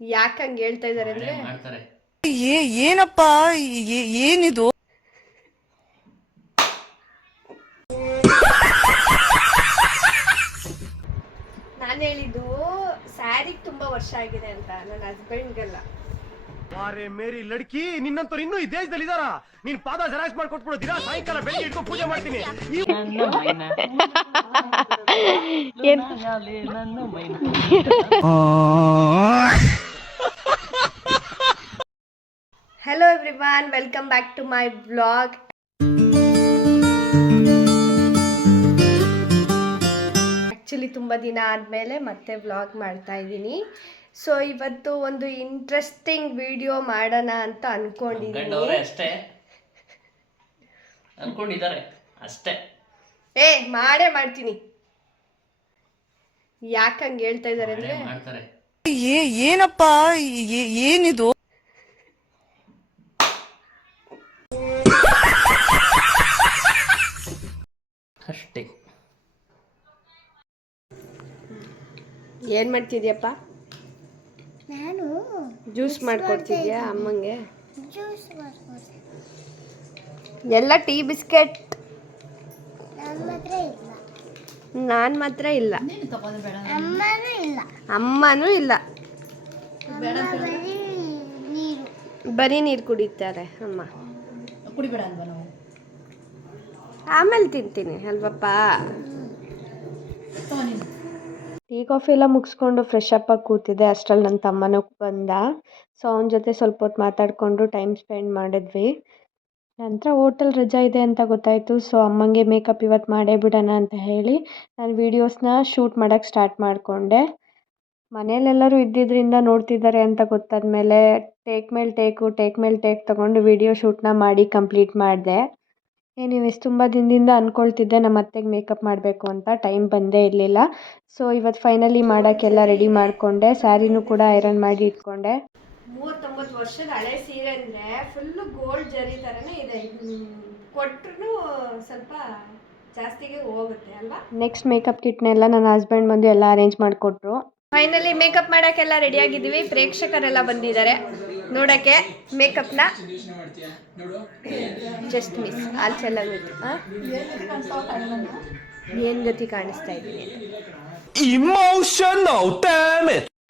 ಯಾಕೆ ಹಂಗೆ ಹೇಳ್ತಾ ಇದ್ದಾರೆ ಅಂದ್ರೆ ಮಾಡ್ತಾರೆ. ಏನಪ್ಪ ಏನಿದು? ನಾನು ಹೇಳಿದ್ದು ಸ್ಯಾರಿಗೆ ತುಂಬಾ ವರ್ಷ ಆಗಿದೆ ಅಂತ, ನನ್ನ ಹಸ್ಬೆಂಡ್ಗೆಲ್ಲ. ಅರೆ ಮೇರಿ ಲಡ್ಕಿ, ನಿನ್ನಂತವ್ರು ಇನ್ನೂ ಈ ದೇಶದಲ್ಲಿ ಇದಾರ? ನೀನ್ ಪಾದ ಜೆರಾಕ್ಸ್ ಮಾಡಿ ಕೊಟ್ಬಿಡು, ದಿನ ಸಾಯಂಕಾಲ ಬೆಳಿಗ್ಗೆ ಇಟ್ಕೊಂಡು ಪೂಜೆ ಮಾಡ್ತೀನಿ. Hello everyone, welcome back to my vlog. Actually ತುಂಬ ದಿನ ಆದಮೇಲೆ ಮತ್ತೆ ವ್ಲಾಗ್ ಮಾಡ್ತಾ ಇದ್ದೀನಿ. ಸೊ ಇವತ್ತು ಒಂದು ಇಂಟ್ರೆಸ್ಟಿಂಗ್ ವಿಡಿಯೋ ಮಾಡೋಣ ಅಂತ ಅನ್ಕೊಂಡಿದ್ದೀನಿ. ಅಷ್ಟೇ ಅನ್ಕೊಂಡಿದ್ದಾರೆ ಅಷ್ಟೇ. ಮಾಡೇ ಮಾಡ್ತೀನಿ. ಯಾಕೆ ಹಂಗೆ ಹೇಳ್ತಾ ಇದ್ದಾರೆ ಅಂದ್ರೆ ಮಾಡ್ತಾರೆ. ಏನಪ್ಪ ಏನಿದು? ಅಷ್ಟೇ. ಏನು ಮಾಡ್ತಿದ್ಯಪ್ಪ? ನಾನು ಜ್ಯೂಸ್ ಮಾಡ್ಕೊಡ್ತಿದ್ಯಾ ಅಮ್ಮಂಗೆ? ಜ್ಯೂಸ್ ಮಾಡ್ಕೊಡ್ತೀನಿ. ಎಲ್ಲ ಟೀ ಬಿಸ್ಕೆಟ್. ನನ್ನ ಮಾತ್ರ ಇಲ್ಲ. ನಾನು ಮಾತ್ರ ಇಲ್ಲ. ಅಮ್ಮನೂ ಇಲ್ಲ. ಅಮ್ಮನೂ ಇಲ್ಲ. ಬರೀ ನೀರು ಕುಡಿತಾರೆ ಅಮ್ಮ. ಕುಡಿಬೇಡ ಅಲ್ವಾ ನಾವು? ಆಮೇಲೆ ತಿಂತೀನಿ ಅಲ್ವಪ್ಪ. ಟೀ ಕಾಫಿ ಎಲ್ಲ ಮುಗಿಸ್ಕೊಂಡು ಫ್ರೆಶ್ ಅಪ್ ಆಗಿ ಕೂತಿದ್ದೆ. ಅಷ್ಟರಲ್ಲಿ ನನ್ನ ತಮ್ಮನೂ ಬಂದ. ಸೊ ಅವನ ಜೊತೆ ಸ್ವಲ್ಪ ಹೊತ್ತು ಮಾತಾಡಿಕೊಂಡು ಟೈಮ್ ಸ್ಪೆಂಡ್ ಮಾಡಿದ್ವಿ. ನಂತರ ಹೋಟೆಲ್ ರಜಾ ಇದೆ ಅಂತ ಗೊತ್ತಾಯಿತು. ಸೊ ಅಮ್ಮಂಗೆ ಮೇಕಪ್ ಇವತ್ತು ಮಾಡೇ ಬಿಡೋಣ ಅಂತ ಹೇಳಿ ನಾನು ವೀಡಿಯೋಸ್ನ ಶೂಟ್ ಮಾಡೋಕ್ಕೆ ಸ್ಟಾರ್ಟ್ ಮಾಡಿಕೊಂಡೆ. ಮನೇಲೆಲ್ಲರೂ ಇದ್ದಿದ್ದರಿಂದ ನೋಡ್ತಿದ್ದಾರೆ ಅಂತ ಗೊತ್ತಾದ್ಮೇಲೆ ಟೇಕ್ ಮೇಲೆ ಟೇಕ್ ತೊಗೊಂಡು ವೀಡಿಯೋ ಶೂಟ್ನ ಮಾಡಿ ಕಂಪ್ಲೀಟ್ ಮಾಡಿದೆ. ಎನಿವೇಸ್ ತುಂಬ ದಿನದಿಂದ ಅಂದ್ಕೊಳ್ತಿದ್ದೆ ನಮ್ಮ ಅತ್ತೆಗೆ ಮೇಕಪ್ ಮಾಡಬೇಕು ಅಂತ, ಟೈಮ್ ಬಂದೇ ಇರಲಿಲ್ಲ. ಸೊ ಇವತ್ತು ಫೈನಲಿ ಮಾಡೋಕ್ಕೆಲ್ಲ ರೆಡಿ ಮಾಡಿಕೊಂಡೆ. ಸ್ಯಾರಿನೂ ಕೂಡ ಐರನ್ ಮಾಡಿ ಇಟ್ಕೊಂಡೆ. 39 ವರ್ಷದ ಹಳೆ ಸೀರೆ ಅಂದರೆ ಫುಲ್ಲು ಗೋಲ್ಡ್ ಜರಿ ಥರನೇ ಇದೆ. ಕೊಟ್ಟರು ಸ್ವಲ್ಪ ಜಾಸ್ತಿಗೆ ಹೋಗುತ್ತೆ ಅಲ್ವಾ. ನೆಕ್ಸ್ಟ್ ಮೇಕಪ್ ಕಿಟ್ನೆಲ್ಲ ನನ್ನ ಹಸ್ಬೆಂಡ್ ಬಂದು ಎಲ್ಲ ಅರೇಂಜ್ ಮಾಡಿಕೊಟ್ರು. ಫೈನಲಿ ಮೇಕಪ್ ಮಾಡೋಕ್ಕೆಲ್ಲ ರೆಡಿ ಆಗಿದ್ದೀವಿ. ಪ್ರೇಕ್ಷಕರೆಲ್ಲ ಬಂದಿದ್ದಾರೆ ನೋಡೋಕ್ಕೆ ಮೇಕಪ್ನ. Just miss ಆಲ್ಚೆಲ್ಲಾಗುತ್ತೆ. ಏನು ಗತಿ ಕಾಣಿಸ್ತಾ ಇದ್ದೀನಿ.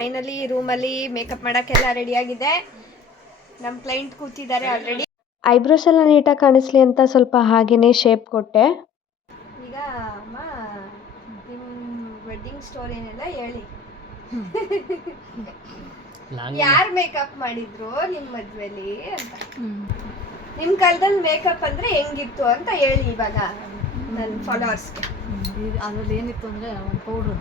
ಫೈನಲಿ ರೂಮಲ್ಲಿ ಮೇಕಪ್ ಮಾಡೋಕ್ಕೆಲ್ಲ ರೆಡಿ ಆಗಿದೆ. ನಮ್ಮ ಕ್ಲೈಂಟ್ ಕೂತಿದ್ದಾರೆ ಆಲ್ರೆಡಿ. ಐಬ್ರೋಸ್ ಎಲ್ಲ ನೀಟಾಗಿ ಕಾಣಿಸ್ಲಿ ಅಂತ ಸ್ವಲ್ಪ ಹಾಗೇನೆ ಶೇಪ್ ಕೊಟ್ಟೆ. ಈಗ ಅಮ್ಮ ನಿಮ್ಮ ವೆಡ್ಡಿಂಗ್ ಸ್ಟೋರಿನೆಲ್ಲ ಹೇಳಿ. ಯಾರು ಮೇಕಪ್ ಮಾಡಿದ್ರು ನಿಮ್ಮ ಮದ್ವೆಲಿ ಅಂತ? ನಿಮ್ಮ ಕಾಲದಲ್ಲಿ ಮೇಕಪ್ ಅಂದ್ರೆ ಹೆಂಗಿತ್ತು ಅಂತ ಹೇಳಿ ಇವಾಗ ನನ್ನ ಫಾಲೋವರ್ಸ್ಗೆ. ಅದರಲ್ಲಿ ಏನಿತ್ತು ಅಂದರೆ ಒಂದು ಪೌಡ್ರು,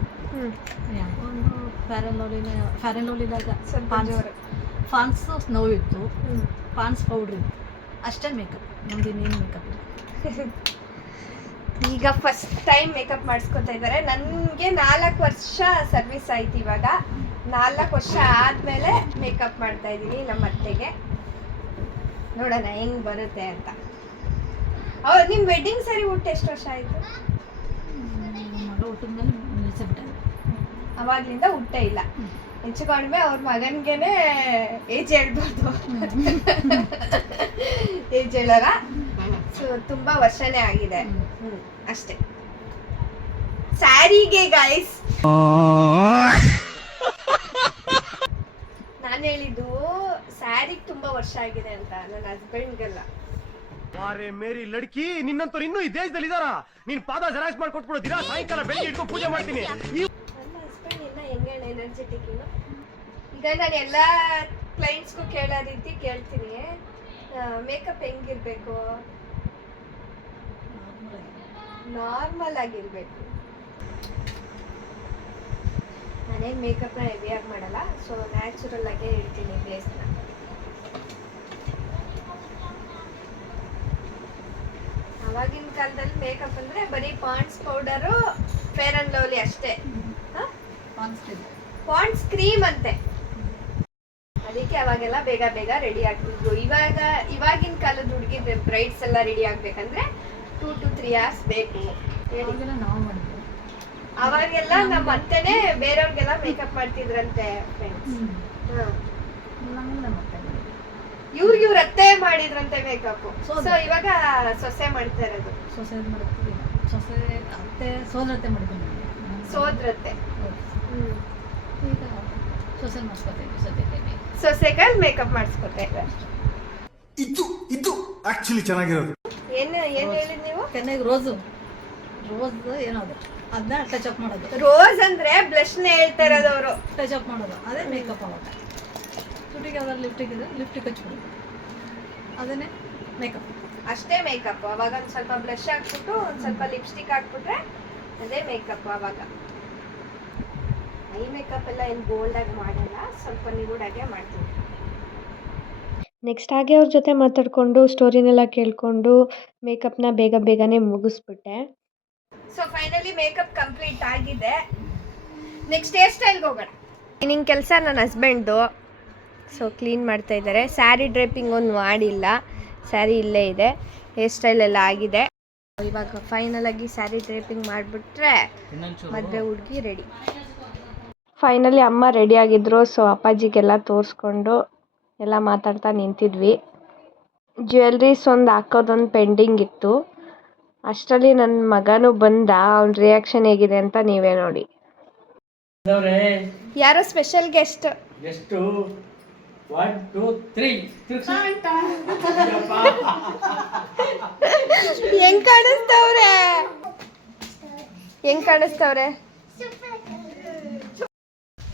ಒಂದು ಫ್ಯಾರನ್ ಲವ್ಲಿದಾಗ ಸ್ವಲ್ಪ ಜೋರು ಫಾನ್ಸ್ ನೋವಿತ್ತು, ಪಾನ್ಸ್ ಪೌಡ್ರ್ ಇತ್ತು, ಅಷ್ಟೇ ಮೇಕಪ್. ನಮ್ದು ಇನ್ನೇನು ಮೇಕಪ್. ಈಗ ಫಸ್ಟ್ ಟೈಮ್ ಮೇಕಪ್ ಮಾಡಿಸ್ಕೊತಾ ಇದ್ದಾರೆ. ನನಗೆ 4 ವರ್ಷ ಸರ್ವಿಸ್ ಆಯ್ತು. ಇವಾಗ 4 ವರ್ಷ ಆದಮೇಲೆ ಮೇಕಪ್ ಮಾಡ್ತಾ ಇದ್ದೀನಿ ನಮ್ಮ ಅತ್ತೆಗೆ. ನೋಡೋಣ ಹೆಂಗೆ ಬರುತ್ತೆ ಅಂತ. ನಿಮ್ಮ ವೆಡ್ಡಿಂಗ್ ಸ್ಯಾರಿ ಉಟ್ಟು ಎಷ್ಟು ವರ್ಷ ಆಯಿತು? ಮಗ ಹುಟ್ಟಿದ ಮೇಲೆ ನಿಲ್ಲಿಸಿಬಿಟ್ಟೆ. ಅವಾಗಲಿಂದ ಹುಟ್ಟೇ ಇಲ್ಲ. ಹೆಚ್ಚು ಕಡಿಮೆ ಅವ್ರ ಮಗನಿಗೇನೆ ಏಜ್ ಹೇಳ್ಬಾರ್ದು, ಏಜ್ ಹೇಳೋರ. ಸೊ ತುಂಬ ವರ್ಷನೇ ಆಗಿದೆ ಅಷ್ಟೇ. ಸ್ಯಾರಿಗೆ ಗೈಸ್ ನಾನು ಹೇಳಿದ್ದು ಸ್ಯಾರಿಗೆ ತುಂಬಾ ವರ್ಷ ಆಗಿದೆ ಅಂತ, ನನ್ನ ಹಸ್ಬೆಂಡ್ಗೆಲ್ಲ. ಅರೆ ಮೇರಿ ಲಡ್ಕಿ, ನಿನ್ನಂತವ್ರು ಇನ್ನೂ ಈ ದೇಶದಲ್ಲಿ ಇದಾರ? ನೀನ್ ಪಾದ ಜೆರಾಕ್ಸ್ ಮಾಡಿ ಕೊಟ್ಬಿಡು, ದಿನ ಸಾಯಂಕಾಲ ಬೆಳಿಗ್ಗೆ ಇಟ್ಕೊಂಡು ಪೂಜೆ ಮಾಡ್ತೀನಿ. ನನ್ನ ಹಸ್ಬೆಂಡ್ ಇನ್ನ ಹೆಂಗೆ ಎನರ್ಜೆಟಿಕ್. ಈಗ ನಾನು ಎಲ್ಲ ಕ್ಲೈಂಟ್ಸ್ಗೂ ಕೇಳೋ ರೀತಿ ಕೇಳ್ತೀನಿ, ಮೇಕಪ್ ಹೆಂಗಿರ್ಬೇಕು? ನಾರ್ಮಲ್ ಆಗಿರ್ಬೇಕು. ನಾನೇನು ಮೇಕಪ್ನ ಹೆವಿಯಾಗಿ ಮಾಡಲ್ಲ. ಸೊ ನ್ಯಾಚುರಲ್ ಆಗೇ ಇಡ್ತೀನಿ ಬೇಸ್ನ. ಆವಾಗಿನ ಕಾಲದಲ್ಲಿ ಮೇಕಪ್ ಅಂದರೆ ಬರೀ Pond's powder, fair and lovely ಅಷ್ಟೇ. ಪಾಂಡ್ಸ್ ಕ್ರೀಮ್ ಅಂತೆ. ಅದಕ್ಕೆ ಅವಾಗೆಲ್ಲ ಬೇಗ ಬೇಗ ರೆಡಿ ಆಗ್ತಿದ್ರು. ಇವಾಗಿನ ಕಾಲದ ಹುಡುಗಿ ಬ್ರೈಡ್ಸ್ ಎಲ್ಲ ರೆಡಿ ಆಗ್ಬೇಕಂದ್ರೆ 2 to 3 hours ಬೇಕು. ನಾವು ಮಾಡಿದ್ವಿ. ಅವಾಗೆಲ್ಲ ನಮ್ಮ ಅತ್ತೆನೇ ಬೇರೆಯವ್ರಿಗೆಲ್ಲ ಮೇಕಪ್ ಮಾಡ್ತಿದ್ರಂತೆ ಫ್ರೆಂಡ್ಸ್. ನಮ್ಗೆ ನಮ್ಮ ಅತ್ತೆ ಇವ್ರ ಅತ್ತೆ ಮಾಡಿದ್ರಂತೆ ಮೇಕಪ್. ಸೊ ಇವಾಗ ಸೊಸೆ ಮಾಡ್ತಾ ಇರೋದು. ಸೊಸೆ ಮಾಡ್ತೀವಿ, ಸೊಸೆ ಅತ್ತೆ ಸೋದರತ್ತೆ ಮಾಡಿದ್ದೀನಿ, ಸೋದ್ರತ್ತೆ. ಈಗ ಸೊಸೆ ಮಾಡಿಸ್ಕೊತೀವಿ ಸದ್ಯಕ್ಕೆ. ಸೊಸೆಗಳು ಮೇಕಪ್ ಮಾಡಿಸ್ಕೊತಾ ಇದ್ದಾರೆ. ಇದು ಆಕ್ಚುಲಿ ಚೆನ್ನಾಗಿರೋದು. ಏನು ಹೇಳಿದ್ ನೀವು? ಕೆನ್ನೆಗೆ ರೋಸ್ ಏನದು ಅದನ್ನ ಟಚ್ ಅಪ್ ಮಾಡೋದು. ರೋಸ್ ಅಂದ್ರೆ ಬ್ಲಶ್ ನೇ ಹೇಳ್ತಾ ಇರೋದು ಅವರು. ಟಚ್ ಅಪ್ ಮಾಡೋದು ಅದೇ ಮೇಕಪ್. ಅವಾಗ ತುಟಿಗೆ ಯಾವ್ದಾದ್ರು ಲಿಫ್ಟಿಗೆ ಹಚ್ಬಿಡೋದು, ಅದನ್ನೇ ಮೇಕಪ್. ಅಷ್ಟೇ ಮೇಕಪ್. ಅವಾಗ ಒಂದ್ ಸ್ವಲ್ಪ ಬ್ಲಶ್ ಹಾಕ್ಬಿಟ್ಟು ಒಂದ್ ಸ್ವಲ್ಪ ಲಿಪ್ಸ್ಟಿಕ್ ಹಾಕ್ಬಿಟ್ರೆ ಅದೇ ಮೇಕಪ್. ಅವಾಗ ಐ ಮೇಕಪ್ ಎಲ್ಲ ಏನು ಬೋಲ್ಡ್ ಆಗಿ ಮಾಡಲ್ಲ, ಸ್ವಲ್ಪ ನಿಗೂಢಾಗೆ ಮಾಡ್ತೀವಿ. ನೆಕ್ಸ್ಟ್ ಹಾಗೆ ಅವ್ರ ಜೊತೆ ಮಾತಾಡಿಕೊಂಡು ಸ್ಟೋರಿನೆಲ್ಲ ಕೇಳಿಕೊಂಡು ಮೇಕಪ್ನ ಬೇಗನೆ ಮುಗಿಸ್ಬಿಟ್ಟೆ. ಸೊ ಫೈನಲಿ ಮೇಕಪ್ ಕಂಪ್ಲೀಟ್ ಆಗಿದೆ. ನೆಕ್ಸ್ಟ್ ಹೇರ್ ಸ್ಟೈಲ್ಗೆ ಹೋಗೋಣ. ಕ್ಲೀನಿಂಗ್ ಕೆಲಸ ನನ್ನ ಹಸ್ಬೆಂಡ್ದು. ಸೊ ಕ್ಲೀನ್ ಮಾಡ್ತಾ ಇದ್ದಾರೆ. ಸ್ಯಾರಿ ಡ್ರೇಪಿಂಗ್ ಒಂದು ಮಾಡಿಲ್ಲ, ಸ್ಯಾರಿ ಇಲ್ಲೇ ಇದೆ. ಹೇರ್ ಸ್ಟೈಲ್ ಎಲ್ಲ ಆಗಿದೆ. ಇವಾಗ ಫೈನಲ್ ಆಗಿ ಸ್ಯಾರಿ ಡ್ರೇಪಿಂಗ್ ಮಾಡಿಬಿಟ್ರೆ ಮದುವೆ ಹುಡುಗಿ ರೆಡಿ. ಫೈನಲಿ ಅಮ್ಮ ರೆಡಿ ಆಗಿದ್ರು. ಸೊ ಅಪ್ಪಾಜಿಗೆಲ್ಲ ತೋರಿಸ್ಕೊಂಡು ಎಲ್ಲ ಮಾತಾಡ್ತಾ ನಿಂತಿದ್ವಿ. ಜ್ಯುವೆಲ್ರೀಸ್ ಒಂದು ಹಾಕೋದೊಂದು ಪೆಂಡಿಂಗ್ ಇತ್ತು. ಅಷ್ಟರಲ್ಲಿ ನನ್ನ ಮಗನೂ ಬಂದ. ಅವ್ನ ರಿಯಾಕ್ಷನ್ ಹೇಗಿದೆ ಅಂತ ನೀವೇ ನೋಡಿ. ಯಾರೋ ಸ್ಪೆಷಲ್ ಗೆಸ್ಟ್. ಎಷ್ಟು 1 2 3 ಹೆಂಗ್ ಕಾಣಿಸ್ತವ್ರೆ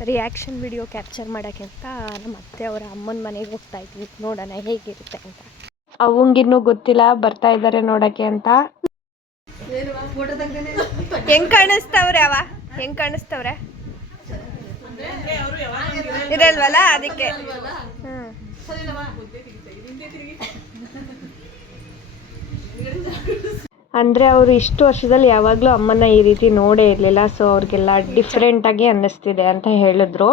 ರಿಯಾಕ್ಷನ್ ವಿಡಿಯೋ ಕ್ಯಾಪ್ಚರ್ ಮಾಡೋಕ್ಕೆ ಅಂತ ನಮ್ಮ ಅತ್ತೆ ಅವರ ಅಮ್ಮನ ಮನೆಗೆ ಹೋಗ್ತಾ ಇದ್ವಿ. ನೋಡೋಣ ಹೇಗಿರುತ್ತೆ ಅಂತ. ಅವಂಗಿನ್ನೂ ಗೊತ್ತಿಲ್ಲ ಬರ್ತಾ ಇದ್ದಾರೆ ನೋಡೋಕ್ಕೆ ಅಂತ. ಹೆಂಗ್ ಕಾಣಿಸ್ತವ್ರೆ ಇರಲ್ವಲ್ಲ ಅದಕ್ಕೆ. ಅಂದರೆ ಅವರು ಇಷ್ಟು ವರ್ಷದಲ್ಲಿ ಯಾವಾಗಲೂ ಅಮ್ಮನ ಈ ರೀತಿ ನೋಡೇ ಇರಲಿಲ್ಲ. ಸೊ ಅವ್ರಿಗೆಲ್ಲ ಡಿಫ್ರೆಂಟಾಗಿ ಅನ್ನಿಸ್ತಿದೆ ಅಂತ ಹೇಳಿದ್ರು.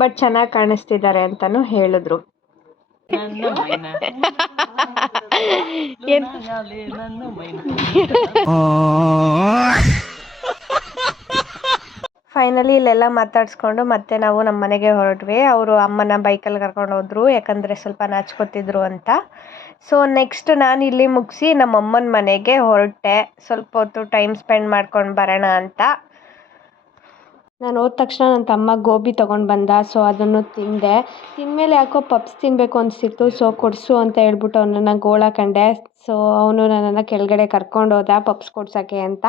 ಬಟ್ ಚೆನ್ನಾಗಿ ಕಾಣಿಸ್ತಿದ್ದಾರೆ ಅಂತಲೂ ಹೇಳಿದ್ರು. ಫೈನಲಿ ಇಲ್ಲೆಲ್ಲ ಮಾತಾಡಿಸ್ಕೊಂಡು ಮತ್ತೆ ನಾವು ನಮ್ಮ ಮನೆಗೆ ಹೊರಟ್ವಿ. ಅವರು ಅಮ್ಮನ ಬೈಕಲ್ಲಿ ಕರ್ಕೊಂಡು ಹೋದ್ರು, ಯಾಕಂದರೆ ಸ್ವಲ್ಪ ನಾಚ್ಕೊತಿದ್ರು ಅಂತ. ಸೊ ನೆಕ್ಸ್ಟ್ ನಾನು ಇಲ್ಲಿ ಮುಗಿಸಿ ನಮ್ಮ ಅಮ್ಮನ ಮನೆಗೆ ಹೊರಟೆ. ಸ್ವಲ್ಪ ಹೊತ್ತು ಟೈಮ್ ಸ್ಪೆಂಡ್ ಮಾಡ್ಕೊಂಡು ಬರೋಣ ಅಂತ. ನಾನು ಹೋದ ತಕ್ಷಣ ನನ್ನ ತಮ್ಮ ಗೋಬಿ ತೊಗೊಂಡು ಬಂದ. ಸೊ ಅದನ್ನು ತಿಂದಮೇಲೆ ಯಾಕೋ ಪಪ್ಸ್ ತಿನ್ನಬೇಕು ಅನಿಸ್ತಿತ್ತು. ಸೊ ಕೊಡಿಸು ಅಂತ ಹೇಳ್ಬಿಟ್ಟು ಅವನನ್ನು ಗೋಳಾಕೊಂಡೆ. ಸೊ ಅವನು ನನ್ನನ್ನು ಕೆಳಗಡೆ ಕರ್ಕೊಂಡು ಹೋದ ಪಪ್ಸ್ ಕೊಡ್ಸೋಕ್ಕೆ ಅಂತ.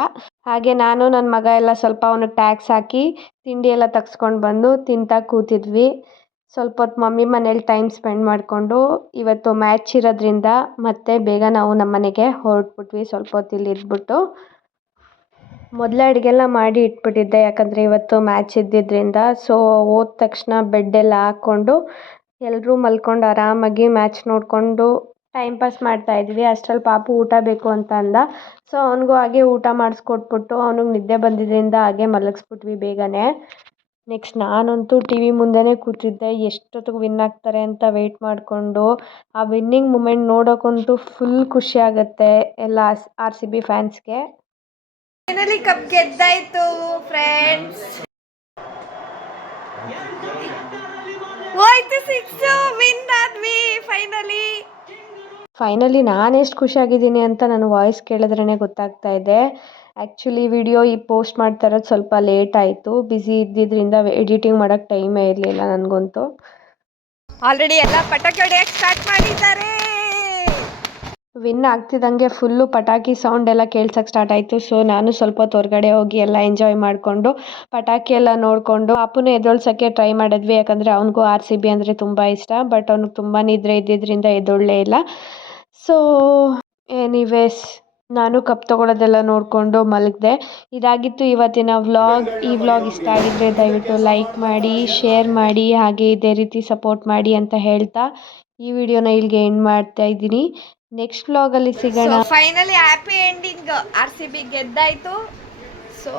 ಹಾಗೆ ನಾನು ನನ್ನ ಮಗ ಎಲ್ಲ ಸ್ವಲ್ಪ ಅವನಿಗೆ ಟ್ಯಾಕ್ಸ್ ಹಾಕಿ ತಿಂಡಿ ಎಲ್ಲ ತಗ್ಸ್ಕೊಂಡು ಬಂದು ತಿಂತಾ ಕೂತಿದ್ವಿ. ಸ್ವಲ್ಪ ಹೊತ್ತು ಮಮ್ಮಿ ಮನೇಲಿ ಟೈಮ್ ಸ್ಪೆಂಡ್ ಮಾಡಿಕೊಂಡು ಇವತ್ತು ಮ್ಯಾಚ್ ಇರೋದ್ರಿಂದ ಮತ್ತೆ ಬೇಗ ನಾವು ನಮ್ಮ ಮನೆಗೆ ಹೊರಟ್ಬಿಟ್ವಿ. ಸ್ವಲ್ಪ ಹೊತ್ತು ಇಲ್ಲಿ ಇದ್ಬಿಟ್ಟು ಮೊದಲೇ ಅಡುಗೆಲ್ಲ ಮಾಡಿ ಇಟ್ಬಿಟ್ಟಿದ್ದೆ, ಯಾಕಂದರೆ ಇವತ್ತು ಮ್ಯಾಚ್ ಇದ್ದಿದ್ದರಿಂದ. ಸೊ ಹೋದ ತಕ್ಷಣ ಬೆಡ್ಡೆಲ್ಲ ಹಾಕ್ಕೊಂಡು ಎಲ್ಲರೂ ಮಲ್ಕೊಂಡು ಆರಾಮಾಗಿ ಮ್ಯಾಚ್ ನೋಡಿಕೊಂಡು ಟೈಮ್ ಪಾಸ್ ಮಾಡ್ತಾಯಿದ್ವಿ. ಅಷ್ಟರಲ್ಲಿ ಪಾಪು ಊಟ ಬೇಕು ಅಂತ ಅಂದ. ಸೊ ಅವನಿಗೂ ಹಾಗೆ ಊಟ ಮಾಡಿಸ್ಕೊಟ್ಬಿಟ್ಟು ಅವನಿಗೆ ನಿದ್ದೆ ಬಂದಿದ್ದರಿಂದ ಹಾಗೆ ಮಲಗಿಸ್ಬಿಟ್ವಿ ಬೇಗನೆ. ನೆಕ್ಸ್ಟ್ ನಾನಂತೂ ಟಿ ವಿ ಮುಂದೆನೇ ಕೂತಿದ್ದೆ, ಎಷ್ಟೊತ್ತಿಗೆ ವಿನ್ ಆಗ್ತಾರೆ ಅಂತ ವೆಯ್ಟ್ ಮಾಡಿಕೊಂಡು. ಆ ವಿನ್ನಿಂಗ್ ಮೂಮೆಂಟ್ ನೋಡೋಕ್ಕಂತೂ ಫುಲ್ ಖುಷಿ ಆಗುತ್ತೆ ಎಲ್ಲ RCB ಫ್ಯಾನ್ಸ್ಗೆ. ಫೈನಲಿ ಕಪ್ ಗೆದ್ದಾಯ್ತು ಫ್ರೆಂಡ್ಸ್. ಹೋಯ್ತು 6 ವಿನ್ ಆದ್ವಿ ಫೈನಲಿ. ನಾನು ಎಷ್ಟು ಖುಷಿಯಾಗಿದ್ದೀನಿ ಅಂತ ನನ್ನ ವಾಯ್ಸ್ ಕೇಳಿದ್ರೇ ಗೊತ್ತಾಗ್ತಾ ಇದೆ. ಆ್ಯಕ್ಚುಲಿ ವಿಡಿಯೋ ಪೋಸ್ಟ್ ಮಾಡ್ತಾ ಇರೋದು ಸ್ವಲ್ಪ ಲೇಟ್ ಆಯಿತು. ಬ್ಯುಸಿ ಇದ್ದಿದ್ದರಿಂದ ಎಡಿಟಿಂಗ್ ಮಾಡೋಕ್ಕೆ ಟೈಮೇ ಇರಲಿಲ್ಲ ನನಗಂತೂ. ಆಲ್ರೆಡಿ ಎಲ್ಲ ಪಟಾಕಿ ಹೊಡೆಯೋಕ್ಕೆ ಸ್ಟಾರ್ಟ್ ಮಾಡಿದ್ದಾರೆ. ವಿನ್ ಆಗ್ತಿದ್ದಂಗೆ ಫುಲ್ಲು ಪಟಾಕಿ ಸೌಂಡ್ ಎಲ್ಲ ಕೇಳ್ಸೋಕ್ಕೆ ಸ್ಟಾರ್ಟ್ ಆಯಿತು. ಸೊ ನಾನು ಸ್ವಲ್ಪ ಹೊತ್ತು ಹೊರಗಡೆ ಹೋಗಿ ಎಲ್ಲ ಎಂಜಾಯ್ ಮಾಡಿಕೊಂಡು ಪಟಾಕಿ ಎಲ್ಲ ನೋಡಿಕೊಂಡು ಪಾಪುನ ಎದ್ದೊಳ್ಸೋಕ್ಕೆ ಟ್ರೈ ಮಾಡಿದ್ವಿ. ಯಾಕಂದರೆ ಅವನಿಗೂ RCB ಅಂದರೆ ತುಂಬ ಇಷ್ಟ. ಬಟ್ ಅವ್ನಿಗೆ ತುಂಬ ನಿದ್ರೆ ಇದ್ದಿದ್ದರಿಂದ ಎದ್ದೊಳ್ಳೇ ಇಲ್ಲ. ಸೊ ಎನಿವೇಸ್ ನಾನು ಕಪ್ ತೊಗೊಳೋದೆಲ್ಲ ನೋಡಿಕೊಂಡು ಮಲಗಿದೆ. ಇದಾಗಿತ್ತು ಇವತ್ತಿನ ವ್ಲಾಗ್. ಈ ವ್ಲಾಗ್ ಇಷ್ಟ ಆಗಿದ್ದರೆ ದಯವಿಟ್ಟು ಲೈಕ್ ಮಾಡಿ, ಶೇರ್ ಮಾಡಿ, ಹಾಗೆ ಇದೇ ರೀತಿ ಸಪೋರ್ಟ್ ಮಾಡಿ ಅಂತ ಹೇಳ್ತಾ ಈ ವಿಡಿಯೋನ ಇಲ್ಲಿಗೆ ಎಂಡ್ ಮಾಡ್ತಾ ಇದ್ದೀನಿ. ನೆಕ್ಸ್ಟ್ ವ್ಲಾಗಲ್ಲಿ ಸಿಗೋಣ. Finally happy ending. RCB ಗೆದ್ದಾಯಿತು. ಸೊ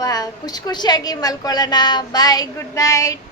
ಖುಷಿಯಾಗಿ ಮಲ್ಕೊಳ್ಳೋಣ. ಬಾಯ್, ಗುಡ್ ನೈಟ್.